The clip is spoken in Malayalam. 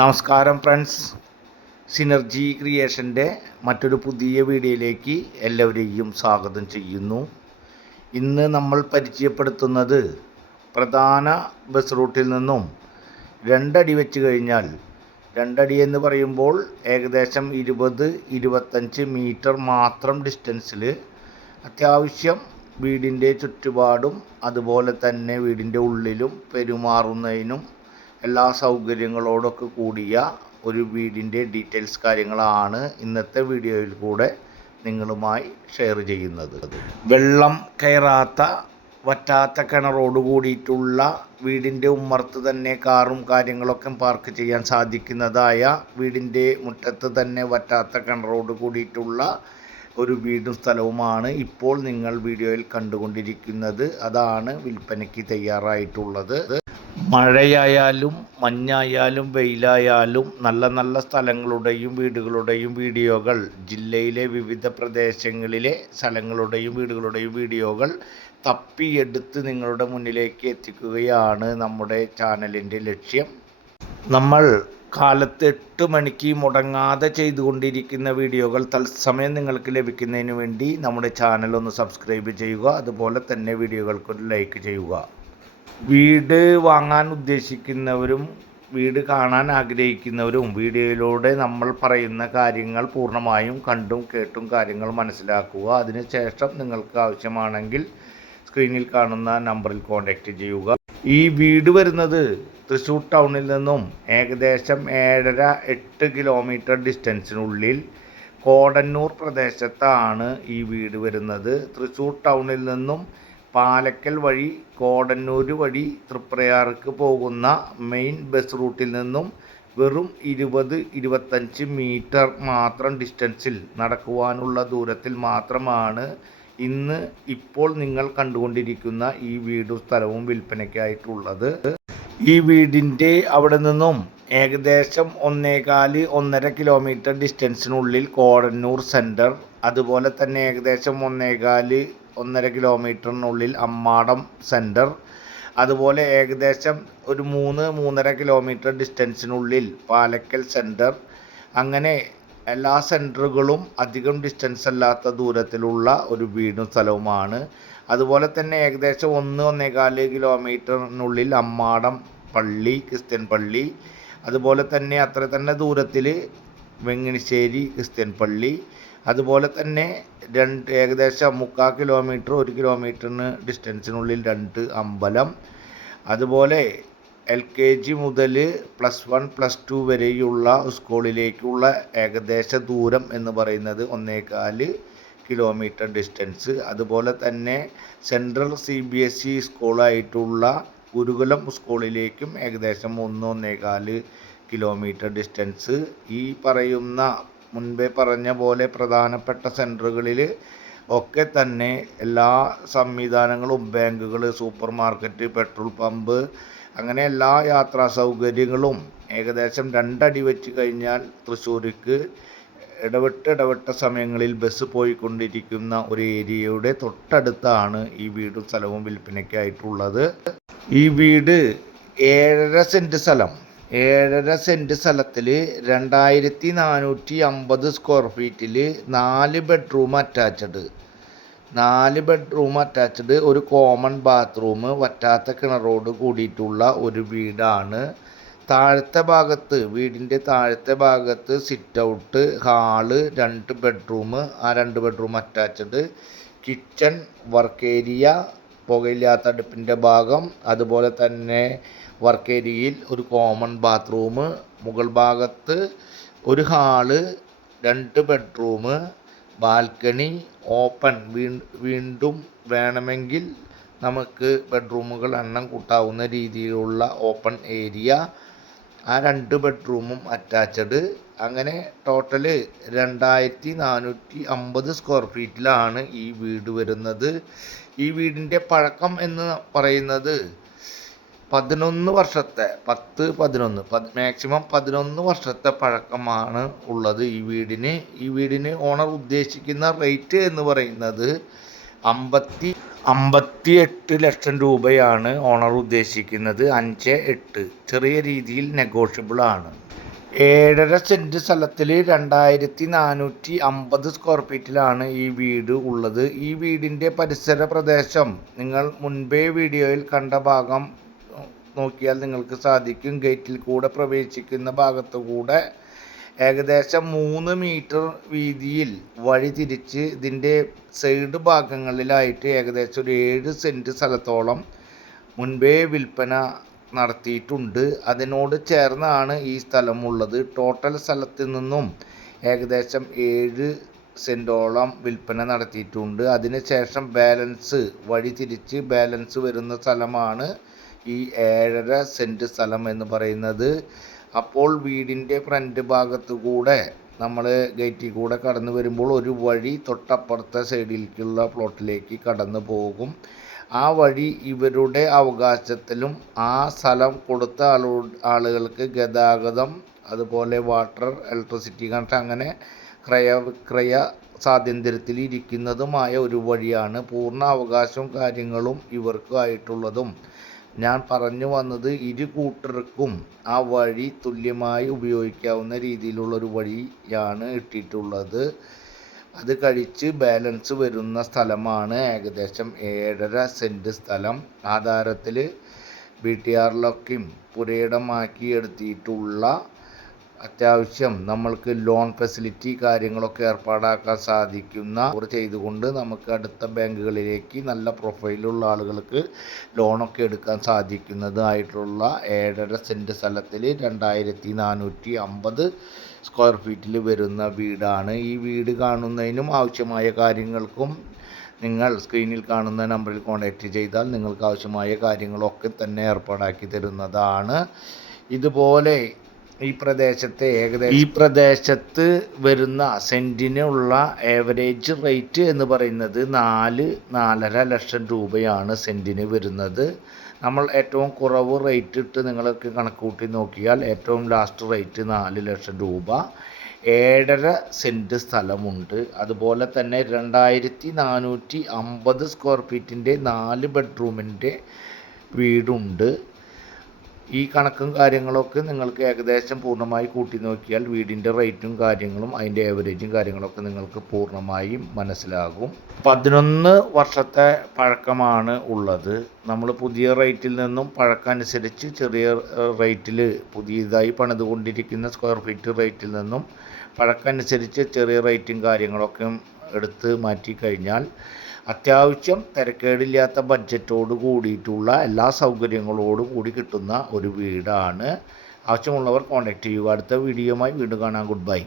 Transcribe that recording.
നമസ്കാരം ഫ്രണ്ട്സ്. സിനർജി ക്രിയേഷന്റെ മറ്റൊരു പുതിയ വീഡിയോയിലേക്ക് എല്ലാവരെയും സ്വാഗതം ചെയ്യുന്നു. ഇന്ന് നമ്മൾ പരിചയപ്പെടുത്തുന്നത് പ്രധാന ബസ് റൂട്ടിൽ നിന്നും രണ്ടടി വെച്ച് കഴിഞ്ഞാൽ രണ്ടടി എന്ന് പറയുമ്പോൾ ഏകദേശം ഇരുപത് ഇരുപത്തഞ്ച് മീറ്റർ മാത്രം ഡിസ്റ്റൻസിൽ അത്യാവശ്യം വീടിന്റെ ചുറ്റുപാടും അതുപോലെ തന്നെ വീടിന്റെ ഉള്ളിലും പെരുമാറുന്നതിനും എല്ലാ സൗകര്യങ്ങളോടൊക്കെ കൂടിയ ഒരു വീടിന്റെ ഡീറ്റെയിൽസ് കാര്യങ്ങളാണ് ഇന്നത്തെ വീഡിയോയിൽ കൂടെ നിങ്ങളുമായി ഷെയർ ചെയ്യുന്നത്. വെള്ളം കയറാത്ത വറ്റാത്ത കിണറോട് കൂടിയിട്ടുള്ള വീടിന്റെ ഉമ്മർത്ത് തന്നെ കാറും കാര്യങ്ങളൊക്കെ പാർക്ക് ചെയ്യാൻ സാധിക്കുന്നതായ വീടിന്റെ മുറ്റത്ത് തന്നെ വറ്റാത്ത കിണറോട് കൂടിയിട്ടുള്ള ഒരു വീടും സ്ഥലവുമാണ് ഇപ്പോൾ നിങ്ങൾ വീഡിയോയിൽ കണ്ടുകൊണ്ടിരിക്കുന്നത്. അതാണ് വിൽപ്പനയ്ക്ക് തയ്യാറായിട്ടുള്ളത്. മഴയായാലും മഞ്ഞായാലും വെയിലായാലും നല്ല നല്ല സ്ഥലങ്ങളുടെയും വീടുകളുടെയും വീഡിയോകൾ ജില്ലയിലെ വിവിധ പ്രദേശങ്ങളിലെ സ്ഥലങ്ങളുടെയും വീടുകളുടെയും വീഡിയോകൾ തപ്പിയെടുത്ത് നിങ്ങളുടെ മുന്നിലേക്ക് എത്തിക്കുകയാണ് നമ്മുടെ ചാനലിന്റെ ലക്ഷ്യം. നമ്മൾ കാലത്ത് എട്ട് മണിക്ക് മുടങ്ങാതെ ചെയ്തുകൊണ്ടിരിക്കുന്ന വീഡിയോകൾ തത്സമയം നിങ്ങൾക്ക് ലഭിക്കുന്നതിന് വേണ്ടി നമ്മുടെ ചാനൽ ഒന്ന് സബ്സ്ക്രൈബ് ചെയ്യുക അതുപോലെ തന്നെ വീഡിയോകൾക്കൊരു ലൈക്ക് ചെയ്യുക. വീട് വാങ്ങാൻ ഉദ്ദേശിക്കുന്നവരും വീട് കാണാൻ ആഗ്രഹിക്കുന്നവരും വീഡിയോയിലൂടെ നമ്മൾ പറയുന്ന കാര്യങ്ങൾ പൂർണമായും കണ്ടും കേട്ടും കാര്യങ്ങൾ മനസ്സിലാക്കുക. അതിനുശേഷം നിങ്ങൾക്ക് ആവശ്യമാണെങ്കിൽ സ്ക്രീനിൽ കാണുന്ന നമ്പറിൽ കോൺടാക്റ്റ് ചെയ്യുക. ഈ വീട് വരുന്നത് തൃശ്ശൂർ ടൗണിൽ നിന്നും ഏകദേശം ഏഴര എട്ട് കിലോമീറ്റർ ഡിസ്റ്റൻസിനുള്ളിൽ കോടന്നൂർ പ്രദേശത്താണ് ഈ വീട് വരുന്നത്. തൃശ്ശൂർ ടൗണിൽ നിന്നും പാലക്കൽ വഴി കോടന്നൂർ വഴി തൃപ്രയാർക്ക് പോകുന്ന മെയിൻ ബസ് റൂട്ടിൽ നിന്നും വെറും ഇരുപത് ഇരുപത്തഞ്ച് മീറ്റർ മാത്രം ഡിസ്റ്റൻസിൽ നടക്കുവാനുള്ള ദൂരത്തിൽ മാത്രമാണ് ഇന്ന് ഇപ്പോൾ നിങ്ങൾ കണ്ടുകൊണ്ടിരിക്കുന്ന ഈ വീടും സ്ഥലവും വിൽപ്പനയ്ക്കായിട്ടുള്ളത്. ഈ വീടിന്റെ അവിടെ നിന്നും ഏകദേശം ഒന്നേകാൽ ഒന്നര കിലോമീറ്റർ ഡിസ്റ്റൻസിനുള്ളിൽ കോടന്നൂർ സെന്റർ അതുപോലെ തന്നെ ഏകദേശം ഒന്നേകാൽ ഒന്നര കിലോമീറ്ററിനുള്ളിൽ അമ്മാടം സെന്റർ അതുപോലെ ഏകദേശം ഒരു മൂന്ന് മൂന്നര കിലോമീറ്റർ ഡിസ്റ്റൻസിനുള്ളിൽ പാലക്കൽ സെന്റർ അങ്ങനെ എല്ലാ സെന്ററുകളും അധികം ഡിസ്റ്റൻസ് അല്ലാത്ത ദൂരത്തിലുള്ള ഒരു വീടും സ്ഥലവുമാണ്. അതുപോലെ തന്നെ ഏകദേശം ഒന്ന് ഒന്നേകാൽ കിലോമീറ്ററിനുള്ളിൽ അമ്മാടം പള്ളി ക്രിസ്ത്യൻ പള്ളി. അതുപോലെ തന്നെ അത്ര തന്നെ ദൂരത്തിൽ വെങ്ങിണിശ്ശേരി ക്രിസ്ത്യൻ പള്ളി. അതുപോലെ തന്നെ രണ്ട് ഏകദേശം മുക്കാൽ കിലോമീറ്റർ ഒരു കിലോമീറ്ററിന് ഡിസ്റ്റൻസിനുള്ളിൽ രണ്ട് അമ്പലം. അതുപോലെ എൽ കെ ജി മുതൽ പ്ലസ് വൺ പ്ലസ് ടു വരെയുള്ള സ്കൂളിലേക്കുള്ള ഏകദേശ ദൂരം എന്ന് പറയുന്നത് ഒന്നേകാൽ കിലോമീറ്റർ ഡിസ്റ്റൻസ് അതുപോലെ തന്നെ central C B S E സ്കൂളായിട്ടുള്ള Gurukulam സ്കൂളിലേക്കും ഏകദേശം ഒന്ന് ഒന്നേകാൽ കിലോമീറ്റർ ഡിസ്റ്റൻസ് ഈ പറയുന്ന മുൻപേ പറഞ്ഞ പോലെ പ്രധാനപ്പെട്ട സെന്ററുകളിൽ ഒക്കെ തന്നെ എല്ലാ സംവിധാനങ്ങളും ബാങ്കുകൾ സൂപ്പർ മാർക്കറ്റ് പെട്രോൾ പമ്പ് അങ്ങനെ എല്ലാ യാത്രാ സൗകര്യങ്ങളും ഏകദേശം രണ്ടടി വെച്ച് കഴിഞ്ഞാൽ തൃശ്ശൂർക്ക് ഇടവിട്ട് ഇടവിട്ട സമയങ്ങളിൽ ബസ് പോയിക്കൊണ്ടിരിക്കുന്ന ഒരു ഏരിയയുടെ തൊട്ടടുത്താണ് ഈ വീടും സ്ഥലവും വിൽപ്പനയ്ക്കായിട്ടുള്ളത്. ഈ വീട് ഏഴര സെന്റ് സ്ഥലം. ഏഴര സെന്റ് സ്ഥലത്തിൽ രണ്ടായിരത്തി നാനൂറ്റി അമ്പത് സ്ക്വയർ ഫീറ്റിൽ നാല് ബെഡ്റൂം അറ്റാച്ച്ഡ് നാല് ബെഡ്റൂം അറ്റാച്ച്ഡ് ഒരു കോമൺ ബാത്റൂം വറ്റാത്ത കിണറോട് കൂടിയിട്ടുള്ള ഒരു വീടാണ്. താഴത്തെ ഭാഗത്ത് വീടിന്റെ താഴത്തെ ഭാഗത്ത് സിറ്റ് ഔട്ട് ഹാൾ രണ്ട് ബെഡ്റൂം ആ രണ്ട് bedroom attached kitchen work area പുകയില്ലാത്ത അടുപ്പിന്റെ ഭാഗം അതുപോലെ തന്നെ വർക്ക് ഏരിയയിൽ ഒരു കോമൺ ബാത്റൂം മുകൾ ഭാഗത്ത് ഒരു ഹാൾ രണ്ട് ബെഡ്റൂം ബാൽക്കണി ഓപ്പൺ വീണ്ടും വേണമെങ്കിൽ നമുക്ക് ബെഡ്റൂമുകൾ എണ്ണം കൂട്ടാവുന്ന രീതിയിലുള്ള ഓപ്പൺ ഏരിയ ആ രണ്ട് ബെഡ്റൂമും അറ്റാച്ച്ഡ് അങ്ങനെ ടോട്ടൽ രണ്ടായിരത്തി നാനൂറ്റി അമ്പത് സ്ക്വയർ ഫീറ്റിലാണ് ഈ വീട് വരുന്നത്. ഈ വീടിന്റെ പഴക്കം എന്ന് പറയുന്നത് പതിനൊന്ന് വർഷത്തെ പത്ത് പതിനൊന്ന് മാക്സിമം പതിനൊന്ന് വർഷത്തെ പഴക്കമാണ് ഉള്ളത്. ഈ വീടിന് ഈ വീടിന് ഓണർ ഉദ്ദേശിക്കുന്ന റേറ്റ് എന്ന് പറയുന്നത് അമ്പത്തി അമ്പത്തി എട്ട് ലക്ഷം രൂപയാണ് ഓണർ ഉദ്ദേശിക്കുന്നത്. അഞ്ച് എട്ട് ചെറിയ രീതിയിൽ നെഗോഷ്യബിൾ ആണ്. ഏഴര സെന്റ് സ്ഥലത്തിൽ രണ്ടായിരത്തി നാനൂറ്റി അമ്പത് സ്ക്വയർ ഫീറ്റിലാണ് ഈ വീട് ഉള്ളത്. ഈ വീടിന്റെ പരിസര പ്രദേശം നിങ്ങൾ മുൻപേ വീഡിയോയിൽ കണ്ട ഭാഗം നോക്കിയാൽ നിങ്ങൾക്ക് സാധിക്കും. ഗേറ്റിൽ കൂടെ പ്രവേശിക്കുന്ന ഭാഗത്തു കൂടെ ഏകദേശം മൂന്ന് മീറ്റർ വീതിയിൽ വഴി തിരിച്ച് ഇതിന്റെ സൈഡ് ഭാഗങ്ങളിലായിട്ട് ഏകദേശം ഒരു ഏഴ് സെന്റ് സ്ഥലത്തോളം മുൻപേ വിൽപ്പന നടത്തിയിട്ടുണ്ട്. അതിനോട് ചേർന്നാണ് ഈ സ്ഥലമുള്ളത്. ടോട്ടൽ സ്ഥലത്തു നിന്നും ഏകദേശം ഏഴ് സെന്റോളം വിൽപ്പന നടത്തിയിട്ടുണ്ട്. അതിനുശേഷം ബാലൻസ് വഴി തിരിച്ച് ബാലൻസ് വരുന്ന സ്ഥലമാണ് ഈ ഏഴര സെന്റ് സ്ഥലം എന്ന് പറയുന്നത്. അപ്പോൾ വീടിന്റെ ഫ്രണ്ട് ഭാഗത്ത് കൂടെ നമ്മൾ ഗേറ്റിൽ കൂടെ കടന്നു വരുമ്പോൾ ഒരു വഴി തൊട്ടപ്പുറത്തെ സൈഡിലേക്കുള്ള പ്ലോട്ടിലേക്ക് കടന്നു പോകും. ആ വഴി ഇവരുടെ അവകാശത്തിലും ആ സ്ഥലം കൊടുത്ത ആളോ ആളുകൾക്ക് ഗതാഗതം അതുപോലെ വാട്ടർ ഇലക്ട്രിസിറ്റി കണക്ഷൻ അങ്ങനെ ക്രയ വിക്രയ സ്വാതന്ത്ര്യത്തിൽ ഇരിക്കുന്നതുമായ ഒരു വഴിയാണ്. പൂർണ അവകാശവും കാര്യങ്ങളും ഇവർക്കായിട്ടുള്ളതും. ഞാൻ പറഞ്ഞു വന്നത് ഇരു കൂട്ടർക്കും ആ വഴി തുല്യമായി ഉപയോഗിക്കാവുന്ന രീതിയിലുള്ള ഒരു വഴിയാണ് ഇട്ടിട്ടുള്ളത്. അത് കഴിച്ച് ബാലൻസ് വരുന്ന സ്ഥലമാണ് ഏകദേശം ഏഴര സെന്റ് സ്ഥലം. ആധാരത്തിൽ ആറിലൊക്കെയും പുരയിടമാക്കി എടുത്തിട്ടുള്ള അത്യാവശ്യം നമ്മൾക്ക് ലോൺ ഫെസിലിറ്റി കാര്യങ്ങളൊക്കെ ഏർപ്പാടാക്കാൻ സാധിക്കുന്ന ചെയ്തുകൊണ്ട് നമുക്ക് അടുത്ത ബാങ്കുകളിലേക്ക് നല്ല പ്രൊഫൈലുള്ള ആളുകൾക്ക് ലോണൊക്കെ എടുക്കാൻ സാധിക്കുന്നതായിട്ടുള്ള ഏഴര സെന്റ് സ്ഥലത്തിൽ രണ്ടായിരത്തി നാനൂറ്റി അമ്പത് സ്ക്വയർ ഫീറ്റിൽ വരുന്ന വീടാണ്. ഈ വീട് കാണുന്നതിനും ആവശ്യമായ കാര്യങ്ങൾക്കും നിങ്ങൾ സ്ക്രീനിൽ കാണുന്ന നമ്പറിൽ കോൺടാക്റ്റ് ചെയ്താൽ നിങ്ങൾക്ക് ആവശ്യമായ കാര്യങ്ങളൊക്കെ തന്നെ ഏർപ്പാടാക്കി തരുന്നതാണ്. ഇതുപോലെ ഈ പ്രദേശത്തെ ഏകദേശം ഈ പ്രദേശത്ത് വരുന്ന സെന്റിനുള്ള ഏവറേജ് റേറ്റ് എന്ന് പറയുന്നത് നാല് നാലര ലക്ഷം രൂപയാണ് സെന്റിന് വരുന്നത്. നമ്മൾ ഏറ്റവും കുറവ് റേറ്റ് ഇട്ട് നിങ്ങളൊക്കെ കണക്ക് കൂട്ടി നോക്കിയാൽ ഏറ്റവും ലാസ്റ്റ് റേറ്റ് നാല് ലക്ഷം രൂപ. ഏഴര സെന്റ് സ്ഥലമുണ്ട്. അതുപോലെ തന്നെ രണ്ടായിരത്തി നാനൂറ്റി അമ്പത് സ്ക്വയർ ഫീറ്റിന്റെ നാല് ബെഡ്റൂമിന്റെ വീടുണ്ട്. ഈ കണക്കും കാര്യങ്ങളൊക്കെ നിങ്ങൾക്ക് ഏകദേശം പൂർണമായി കൂട്ടി നോക്കിയാൽ വീടിന്റെ റേറ്റും കാര്യങ്ങളും അതിന്റെ ഏവറേജും കാര്യങ്ങളൊക്കെ നിങ്ങൾക്ക് പൂർണമായും മനസ്സിലാകും. പതിനൊന്ന് വർഷത്തെ പഴക്കമാണ് ഉള്ളത്. നമ്മൾ പുതിയ റേറ്റിൽ നിന്നും പഴക്കമനുസരിച്ച് ചെറിയ റേറ്റിൽ പുതിയതായി പണിതുകൊണ്ടിരിക്കുന്ന സ്ക്വയർ ഫീറ്റ് റേറ്റിൽ നിന്നും പഴക്കമനുസരിച്ച് ചെറിയ റേറ്റും കാര്യങ്ങളൊക്കെ എടുത്ത് മാറ്റി കഴിഞ്ഞാൽ അത്യാവശ്യം തിരക്കേടില്ലാത്ത ബഡ്ജറ്റോട് കൂടിയിട്ടുള്ള എല്ലാ സൗകര്യങ്ങളോടും കൂടി കിട്ടുന്ന ഒരു വീടാണ്. ആവശ്യമുള്ളവർ കോൺടാക്റ്റ് ചെയ്യുക. അടുത്ത വീഡിയോയുമായി വീണ്ടും കാണാം. Good bye